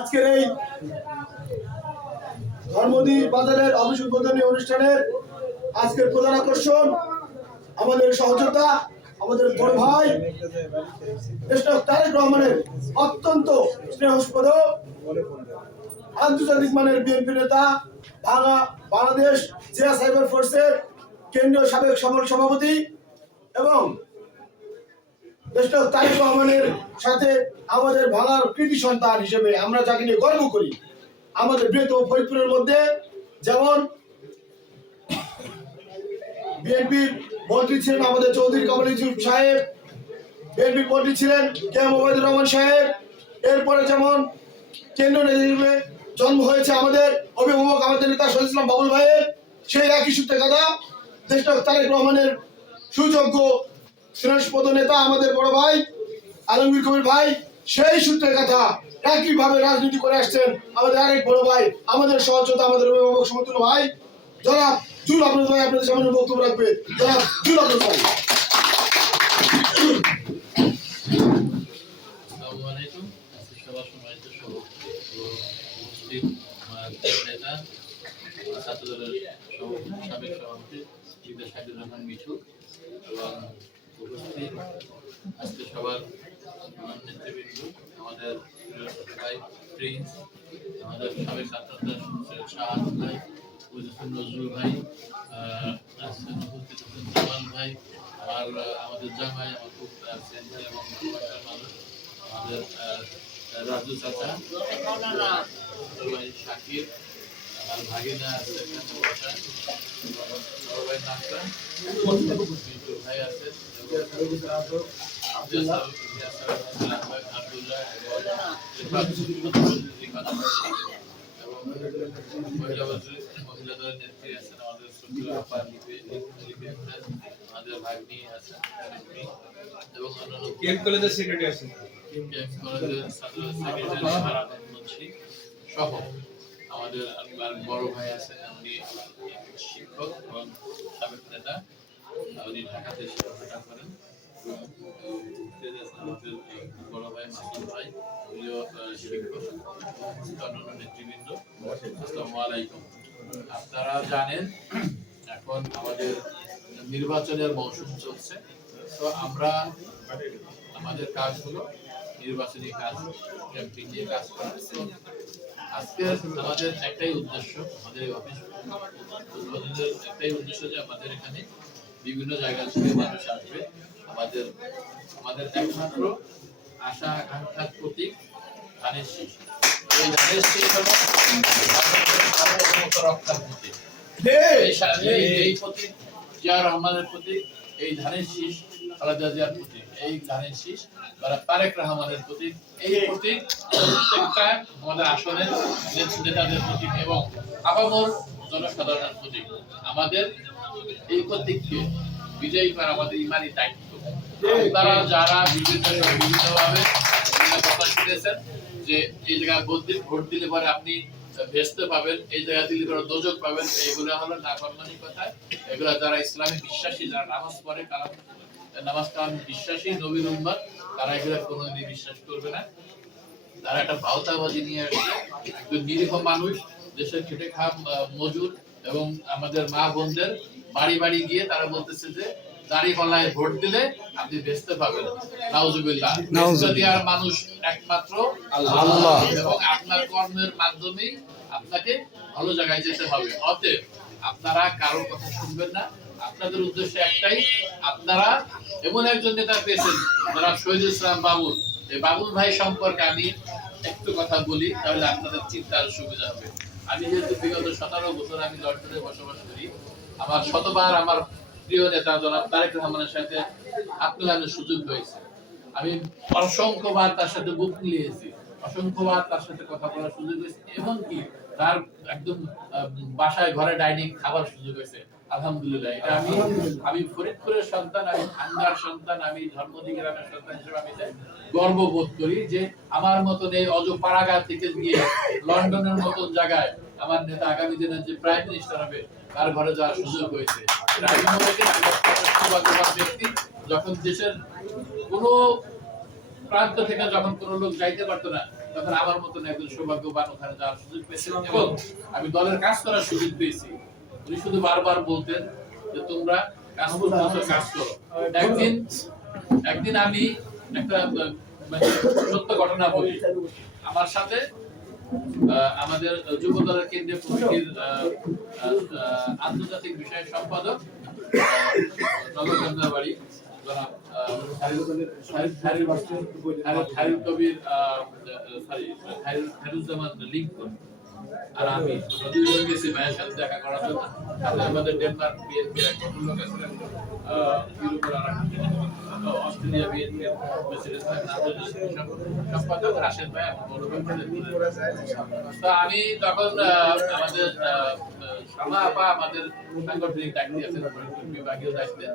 আজকের এই ধর্মদী বাজারের অফিস উদ্বোধনী অনুষ্ঠানের আজকের প্রধান আকর্ষণ আমাদের সহযোদ্ধা, আমাদের বড় ভাই তারেক রহমানের অত্যন্ত স্নেহস্পদ আন্তর্জাতিক মানের বিএনপি নেতা, বাংলাদেশ জিয়া সাইবার ফোর্সের কেন্দ্রীয় সাবেক সভাপতি এবং তারেক রহমানের সাথে আমাদের ভাঙার কৃতি সন্তান হিসেবে আমরা যাকে নিয়ে গর্ব করি। আমাদের বৃহত্তম ফরিদপুরের মধ্যে যেমন বিএনপির মন্ত্রী ছিলেন আমাদের চৌধুরী কামাল ইউসুফ সাহেব, বিএনপির মন্ত্রী ছিলেন কে এম ওবায়দুর রহমান সাহেব। এরপরে যেমন কেন্দ্রীয় নেতা হিসেবে জন্ম হয়েছে আমাদের অভিভাবক আমাদের নেতা শহীদ ইসলাম বাবুল ভাইয়ের, সেই একই সূত্রে কথা দেশটা তারেক রহমানের সুযোগ্য স্নেহস্পদ নেতা আমাদের বড় ভাই আলমগীর কবির ভাই, সেই সূত্রের কথা একইভাবে রাজনীতি করে আসছেন আমাদের আরেক বড় ভাই, আমাদের সহযোদ্ধা, আমাদের অভিভাবক সমতুল্য ভাই জনাব জুল আহমেদ ভাই। আপনাদের সামনে বক্তব্য রাখবে জনাব জুল আহমেদ ভাই। সাবেক সভাপতি সাইদুর রহমান মিঠু এবং উপস্থিত আজকে সবার নেতৃবৃন্দ, আমাদের ভাই প্রিন্স, আমাদের সাবেক ছাত্রদের শাহাদ ভাই, নজরুল ভাই, উপস্থিত আছেন জামাল ভাই, আমাদের জামাই, আমার খুব সেন্টার এবং মানুষ, আমাদের রাজু চাচা, ভাই শাকিব, আমার ভাগিনা আছে সবাই নাচা ভাই আছে মহিলাদের নেত্রী আছেন আমাদের ভাগ্নি আছে এবং অন্যান্য কলেজের সেক্রেটারি আছেন সহ আমাদের বড় ভাই আছেন, উনি শিক্ষক এবং সাবেক নেতা, উনি ঢাকাতে শিক্ষকতা করেন। আমাদের বড় ভাই মাসুদ ভাই, উনিও শিক্ষক, অন্যান্য নেতৃবৃন্দ, আসসালামু আলাইকুম। আপনারা জানেন এখন আমাদের নির্বাচনের মৌসুম চলছে, তো আমরা আমাদের কাজ হলো নির্বাচনী কাজ, ক্যাম্পেইন নিয়ে কাজ করা। আজকে আমাদের একটাই উদ্দেশ্য, আমাদের এই অফিস উদ্বোধনের একটাই উদ্দেশ্য যে আমাদের এখানে বিভিন্ন জায়গা থেকে মানুষ আসবে। আমাদের একমাত্র আশা আকাঙ্ক্ষার প্রতীক ধানের শীষ। এই ধানের শীষ হলো রক্ষার প্রতীক, এই প্রতীক জিয়া রহমানের প্রতীক, এই ধানের শীষ খালেদা জিয়ার প্রতীক, এই ধানের শীষ তারেক রহমানের প্রতীক, এই প্রতীক প্রত্যেকটা আমাদের আসনের নেতাদের প্রতীক এবং আপামর জনসাধারণের প্রতীক। আমাদের এই প্রতীককে বিজয়ী করা আমাদের ইমানি দায়িত্ব। আপনারা যারা বিভিন্নভাবে কথা শুনেছেন যে এই জায়গায় ভোট দিলে পরে আপনি ভেস্তে পাবেন, এই জায়গা দিলে পরে দোজক পাবেন, এইগুলো হলো নাফরমানি কথা। এগুলো যারা ইসলামে বিশ্বাসী, যারা নামাজ পড়ে, নামাজ কালাম বিশ্বাসী, নবীর উম্মত, তারা এগুলো কোনোদিনই বিশ্বাস করবে না। তারা একটা ভাওতাবাজি নিয়ে আসছে। একজন নিরীহ মানুষ, দেশের খেটে খাওয়া মজুর এবং আমাদের মা বোনদের বাড়ি বাড়ি গিয়ে তারা বলতেছে যে দাড়িপাল্লায় ভোট দিলে আপনি বেচতে পাবেন। নাউজুবিল্লাহ। বেচতে দেওয়ার মানুষ একমাত্র আল্লাহ এবং আপনার কর্মের মাধ্যমেই আপনাকে ভালো জায়গায় যেতে হবে। অতএব আপনারা কারোর কথা শুনবেন না। আপনাদের উদ্দেশ্য একটাই, আপনারা এমন একজন নেতা পেয়েছেন যারা শহীদ ইসলাম বাবুল, এই বাবুল ভাই সম্পর্কে আমি একটু কথা বলি, তাহলে আপনাদের চিন্তার সুবিধা হবে। আমি যেহেতু বিগত 17 বছর আমি লন্ডনে বসবাস করি, আমার শতবার আমার প্রিয় নেতা জনাব তারেক রহমানের সাথে হাত মেলানোর সুযোগ হয়েছে। আমি অসংখ্যবার তার সাথে বুক মিলিয়েছি, অসংখ্যবার তার সাথে কথা বলার সুযোগ হয়েছে, এমনকি তার একদম বাসায় ঘরে ডাইনিং খাবার সুযোগ হয়েছে। আলহামদুলিল্লাহ। এটা আমি ফরিদপুরের সন্তান, আমি ভাঙ্গার সন্তান, আমি ধর্মদী গ্রামের সন্তান হিসেবে আমি গর্ব বোধ করি যে আমার মতন এই অজপাড়াগা থেকে গিয়ে লন্ডনের মতন জায়গায় আমার নেতা আগামী দিনে যে প্রাইম মিনিস্টার হবে তার ঘরে যাওয়ার সুযোগ হয়েছে। ব্যক্তি যখন দেশের কোন প্রান্ত থেকে যখন কোন লোক যাইতে পারতো না, তখন আমার মতন একজন সৌভাগ্যবান ওখানে যাওয়ার সুযোগ পেয়েছেন এবং আমি দলের কাজ করার সুযোগ পেয়েছি। উনি শুধু বারবার বলতেন যে তোমরা কাজ করতেছো, কাজ করো। একদিন আমি একটা মানে সত্য ঘটনা বলি। আমার সাথে আমাদের যুব দলের কেন্দ্রীয় কমিটির আন্তর্জাতিক বিষয় সম্পাদক নগরকান্দা বাড়ি জনাব খায়রুজ্জামান লিঙ্কন আর আমি দুইজন গেছি ভাইয়ের সাথে দেখা করার জন্য। সাথে আমাদের ডেনমার্ক বিএনপির এক লোক আছিলেন, ইউরোপের আর অস্ট্রেলিয়া বিএনপির প্রেসিডেন্ট সম্পাদক রাশেদ ভাই, আমি বড় ভাই। তো আমি তখন আমাদের শামা আপা আমাদের সাংগঠনিক দায়িত্বে আছেন, বিভাগীয় দায়িত্বে।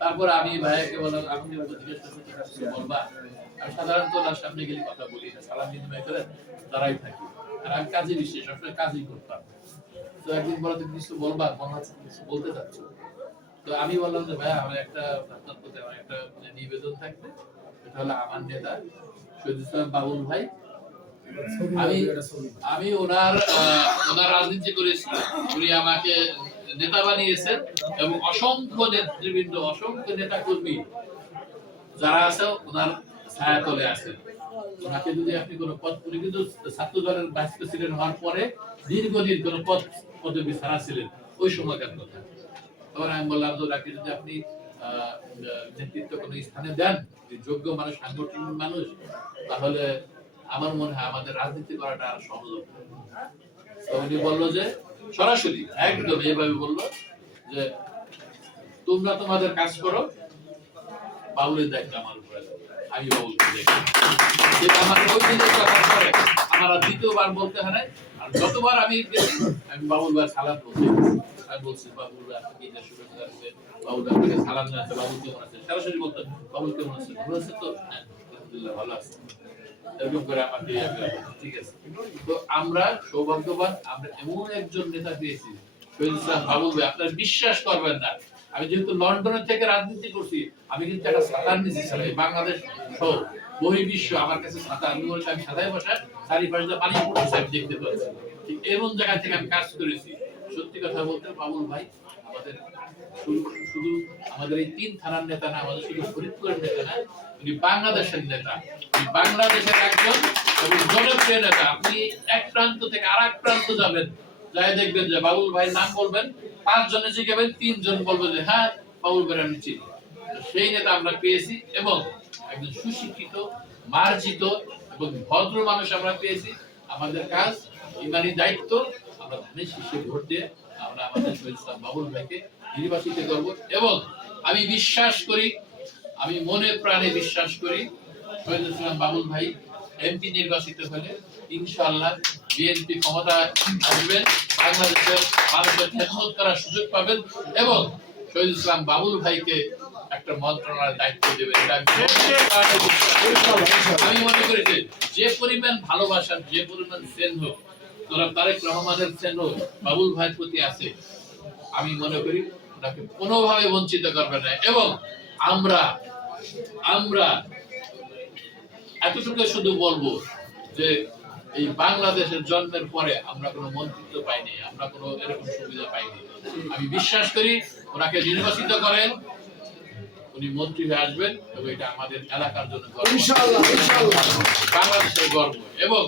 তারপর আমি ভাইয়াকে বললাম আপনি জিজ্ঞেস করতে বলবা। আমি সাধারণত ওনার সামনে গেলে কথা বলি না, সালাম বিনিময় করে দাঁড়াই থাকি। আর আমি কাজে বিশেষ সবসময় কাজই করতাম। তো একদিন বলে তুমি কিছু বলবা, মনে হচ্ছে কিছু বলতে চাচ্ছ। তো আমি বললাম যে ভাইয়া আমার একটা আপনার প্রতি আমার একটা নিবেদন থাকবে, এটা হলো আমার নেতা শহীদ ইসলাম বাবুল ভাই। আমি ওনার রাজনীতি করেছি, উনি আমাকে নেতা বানিয়েছেন এবং অসংখ্য নেতৃবৃন্দ, অসংখ্য নেতা কর্মী যারা আছে ওনার ছায়া তলে আছেন। ওনাকে যদি আপনি কোনো পদ, উনি কিন্তু ছাত্র দলের ভাইস প্রেসিডেন্ট হওয়ার পরে দীর্ঘদিন কোনো পদবি ছাড়া ছিলেন ওই সময়কার কথা। তখন আমি বললাম যে ওনাকে যদি আপনি নেতৃত্ব কোনো স্থানে দেন, যোগ্য মানুষ, সাংগঠনিক মানুষ, তাহলে আমার মনে হয় আমাদের রাজনীতি করাটা আর সহজ হবে। তো উনি বললো যে সরাসরি একদম এইভাবে বললো যে তোমরা তোমাদের কাজ করো, বাউলের দায়িত্ব আমার উপরে দাও। আমি বাউলকে দেখি আমার ওই দিনের কথা পরে আমার আর দ্বিতীয়বার বলতে হয় না। আর যতবার আমি গেছি আমি বাবুল ভাই সালাম বলতে আমি বলছি বাবুল ভাই আপনি কি শুরু করে বাবুল আপনাকে সালাম জানাতে, বাবুল কেমন আছে, সরাসরি বলতে বাবুল কেমন আছে, ভালো আছে তো, আলহামদুলিল্লাহ ভালো আছে, এরকম করে আমাকে ঠিক আছে। তো আমরা সৌভাগ্যবান, আমরা এমন একজন নেতা পেয়েছি শহীদ ইসলাম বাবুল ভাই। আপনারা বিশ্বাস করবেন না, আমি যেহেতু লন্ডনের থেকে রাজনীতি করছি, আমি কিন্তু একটা ছাতার নিচে ছিলাম। বাংলাদেশ সহ বহির্বিশ্ব আমার কাছে ছাতা, আমি বলছি আমি ছাতায় বসা চারিপাশে পানি পড়তেছে আমি দেখতে পাচ্ছি। ঠিক এমন জায়গা থেকে আমি কাজ করেছি। সত্যি কথা বলতে বাবুল ভাই আমাদের শুধু আমাদের এই 3 থানার নেতা না, আমাদের শুধু ফরিদপুরের নেতা না, উনি বাংলাদেশের নেতা, বাংলাদেশের একজন জনপ্রিয় নেতা। আপনি এক প্রান্ত থেকে আর এক প্রান্ত যাবেন, যাই দেখবেন যে বাবুল ভাই নাম বলবেন, 5 জনে জিজ্ঞাসা 3 জন বলবে যে হ্যাঁ বাবুল ভাই আমি চিনি। সেই নেতা আমরা পেয়েছি এবং একজন সুশিক্ষিত, মার্জিত এবং ভদ্র মানুষ আমরা পেয়েছি। আমাদের কাজ, ইমানি দায়িত্ব, আমরা ধানের শীষে ভোট দিয়ে আমরা আমাদের শহীদ ইসলাম বাবুল ভাইকে নির্বাচিত করব। এবং আমি বিশ্বাস করি, আমি মনে প্রাণে বিশ্বাস করি শহীদ ইসলাম বাবুল ভাই এমপি নির্বাচিত হলে ইনশাআল্লাহ বিএনপি ক্ষমতা আসবেন, বাংলাদেশের মানুষের খেদমত করার সুযোগ পাবেন এবং শহীদ ইসলাম বাবুল ভাইকে একটা মন্ত্রণালয়ের দায়িত্ব দেবেন। আমি মনে করি যে পরিমাণ ভালোবাসার, যে পরিমাণ স্নেহ জনাব তারেক রহমানের স্নেহ বাবুল ভাইয়ের প্রতি আছে, আমি মনে করি ওনাকে কোনোভাবে বঞ্চিত করবে না। এবং আমরা এতটুকু শুধু বলবো যে এই বাংলাদেশের জন্মের পরে আমরা কোনো মন্ত্রিত্ব পাইনি, আমরা কোনো এরকম সুবিধা পাইনি। আমি বিশ্বাস করি ওনাকে নির্বাচিত করেন, উনি মন্ত্রী হয়ে আসবেন এবং এটা আমাদের এলাকার জন্য গর্ব, ইনশাআল্লাহ, বাংলাদেশের গর্ব। এবং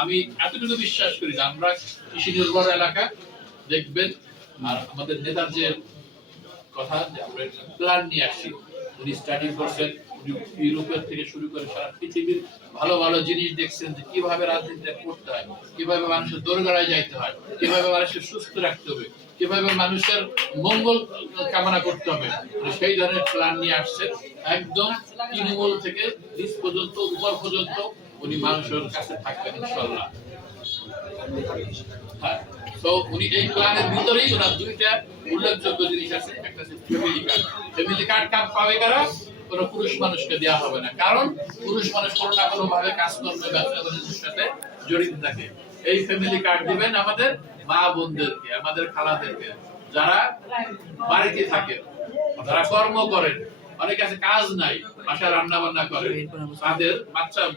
আমি এতটুকু বিশ্বাস করি যে আমরা কৃষি নির্ভর এলাকা দেখবেন। আর আমাদের নেতার যে কথা, যে আমরা প্ল্যান নিয়ে আসছি, উনি স্টাডি করছেন, ইউরোপের থেকে শুরু করে সারা পৃথিবীর ভালো ভালো জিনিস দেখছেন যে কিভাবে রাজনীতিটা করতে হয়, কিভাবে মানুষের দোরগোড়ায় যাইতে হয়, কিভাবে মানুষের সুস্থ রাখতে হবে, কিভাবে মানুষের মঙ্গল কামনা করতে হবে, সেই ধরনের প্ল্যান নিয়ে আসছেন। একদম তৃণমূল থেকে নিচ পর্যন্ত, উপর পর্যন্ত উনি মানুষের কাছে থাকবেন ইনশাআল্লাহ। হ্যাঁ, তো উনি এই প্ল্যানের ভিতরেই ওনার 2টা উল্লেখযোগ্য জিনিস আছে। একটা হচ্ছে ফ্যামিলি কার্ড। ফ্যামিলি কার্ড পাবে কারা? কোনো পুরুষ মানুষকে দেওয়া হবে না, কারণ পুরুষ মানুষ কোনো না কোনো ভাবে কাজ করবে, ব্যবসা বাণিজ্যের সাথে জড়িত থাকে। এই ফ্যামিলি কার্ড দিবেন আমাদের মা বোনদেরকে, আমাদের খালাদেরকে, যারা বাড়িতে থাকেন, যারা কর্ম করেন, অনেক আছে কাজ নাই, বাসায় রান্না বান্না করে, তাদের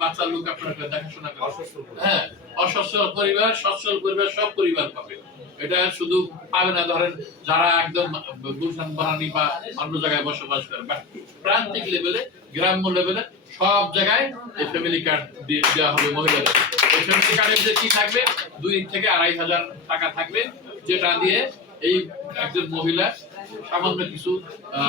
বাচ্চা লোক আপনার দেখাশোনা করে। হ্যাঁ, অসচ্ছল পরিবার, সচ্ছল পরিবার, সব পরিবার পাবে। এটা শুধু পাবে না ধরেন যারা একদম গুলশান বানানি বা অন্য জায়গায় বসবাস করে, বাট প্রান্তিক লেভেলে, গ্রাম্য লেভেলে সব জায়গায় এই ফ্যামিলি কার্ড দেওয়া হবে মহিলাদের। এই ফ্যামিলি কার্ডের যে কি থাকবে, 2 থেকে 2,500 টাকা থাকবে, যেটা দিয়ে এই একজন মহিলা সামান্য কিছু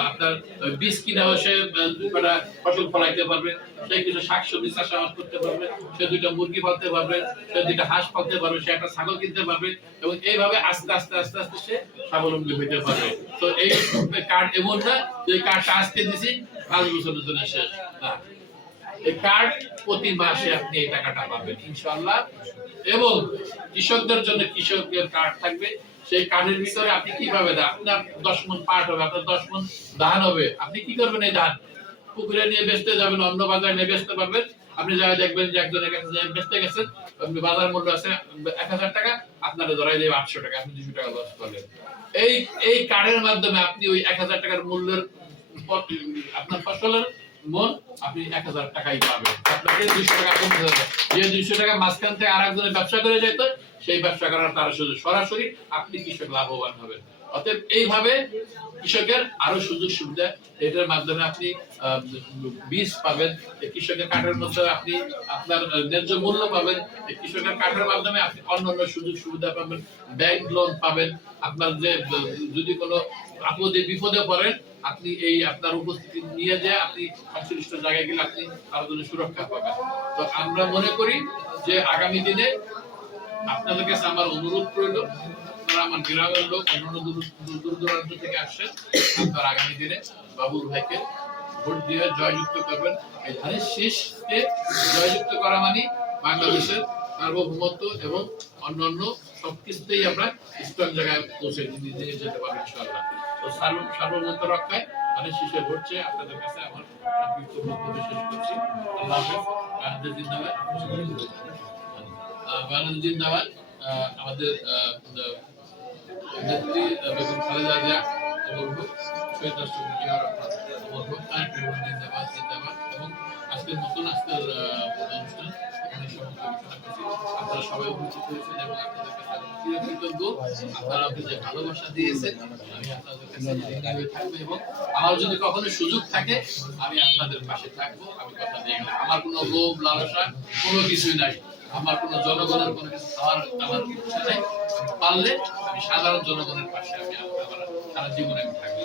আপনার বীজ কিনা সে 2টা ফসল ফলাইতে পারবে, সে কিছু শাকসবজি চাষাবাদ করতে পারবে, সে 2টা মুরগি পালতে পারবে, সে 2টা হাঁস পালতে পারবে, সে একটা ছাগল কিনতে পারবে, এবং এইভাবে আস্তে আস্তে আস্তে আস্তে সে স্বাবলম্বী হইতে পারবে। তো এই কার্ড এমন না যে কার্ডটা আজকে দিছি 5 বছরের জন্য শেষ না, এই কার্ড প্রতি মাসে আপনি এই টাকাটা পাবেন ইনশাআল্লাহ। এবং কৃষকদের জন্য কৃষকের কার্ড থাকবে, সেই কার্ডের ভিতরে আপনি কিভাবে দেন, আপনার 10 মণ পাট হবে, আপনার 10 মণ ধান হবে, আপনি কি করবেন এই ধান পুকুরে নিয়ে বেচতে যাবেন, অন্য বাজারে নিয়ে বেচতে পারবেন। আপনি যারা দেখবেন যে একজনের কাছে বেচতে গেছেন, বাজার মূল্য আছে 1,000 টাকা, আপনারা ধরাই দেবে 800 টাকা, আপনি 200 টাকা লস করলেন। এই কার্ডের মাধ্যমে আপনি ওই 1,000 টাকার মূল্যের আপনার ফসলের মন আপনি 1,000 টাকাই পাবেন, আপনাকে 200 টাকা কমতে হবে। যে 200 টাকা মাঝখান থেকে আরেকজনের ব্যবসা করে যেত, সেই ব্যবসা করার তার সরাসরি আপনি কৃষক লাভবান হবেন। অতএব এইভাবে কৃষকের আরো সুযোগ সুবিধা, এটার মাধ্যমে আপনি বীজ পাবেন, কৃষকের কার্ডের মধ্যে আপনি আপনার ন্যায্য মূল্য পাবেন, কৃষকের কার্ডের মাধ্যমে আপনি অন্যান্য সুযোগ সুবিধা পাবেন, ব্যাংক লোন পাবেন, আপনার যে যদি কোনো আপদে বিপদে পড়েন আপনি এই আপনার উপস্থিতি নিয়ে যে আপনি সংশ্লিষ্ট জায়গায় গেলে আপনি তার জন্য সুরক্ষা পাবেন। তো আমরা মনে করি যে আগামী দিনে আপনাদের কাছে আমার অনুরোধ রইল, আপনারা আমার গ্রামের লোক, অন্যান্য দূর দূরান্ত থেকে আসছেন, আপনারা আগামী দিনে বাবুল ভাইকে ভোট দিয়ে জয়যুক্ত করবেন। এই ধানের শীষকে জয়যুক্ত করা মানে বাংলাদেশের সার্বভৌমত্ব এবং অন্যান্য সবকিছুতেই আমরা স্ট্রং জায়গায় পৌঁছে দিয়ে যেতে পারবো ইনশাআল্লাহ। তো সার্বভৌমত্ব রক্ষায় ধানের শীষে ভোট চেয়ে আপনাদের কাছে আমার সংক্ষিপ্ত বক্তব্য শেষ করছি। আল্লাহ হাফেজ। বাংলাদেশ জিন্দাবাদ, বাংলাদেশ জিন্দাবাদ। আমাদের নেত্রী বেগম খালেদা জিয়া অমর হোক, শহীদ রাষ্ট্রপতি জিয়া রহমান অমর হোক, তারেক রহমান জিন্দাবাদ জিন্দাবাদ। এবং আজকের অনুষ্ঠান এখানে সমাপ্ত করছি। আপনারা সবাই উপস্থিত হয়েছেন এবং আপনাদের কাছে আমি চিরকৃতজ্ঞ। আপনারা আমাকে যে ভালোবাসা দিয়েছেন, আমি আপনাদের কাছে ঋণী থাকবো, এবং আমার যদি কখনো সুযোগ থাকে আমি আপনাদের পাশে থাকবো। আমি কথা দিয়ে গেলাম, আমার কোনো লোভ লালসা কোনো কিছুই নাই, আমার কোনো জনগণের কোনো কিছু আমার ইচ্ছা নাই। পারলে আমি সাধারণ জনগণের পাশে আমি সারা জীবনে আমি থাকবো।